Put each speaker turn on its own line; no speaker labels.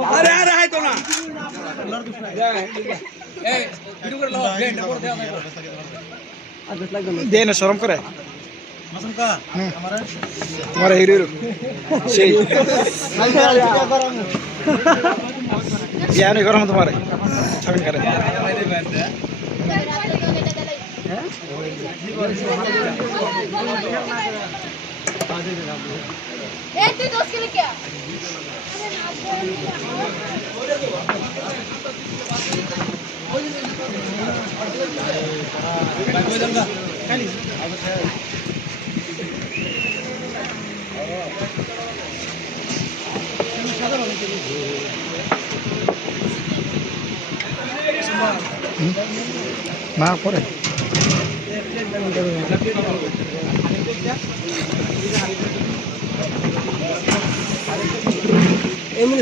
আরে আরে হাই তো না
দে না শরম করে তোমার হিরো হিরো সেই বিয়া নেই করো তোমার ছাগল করে
एक दिन दोस्त के लिए क्या
না করে
এমনি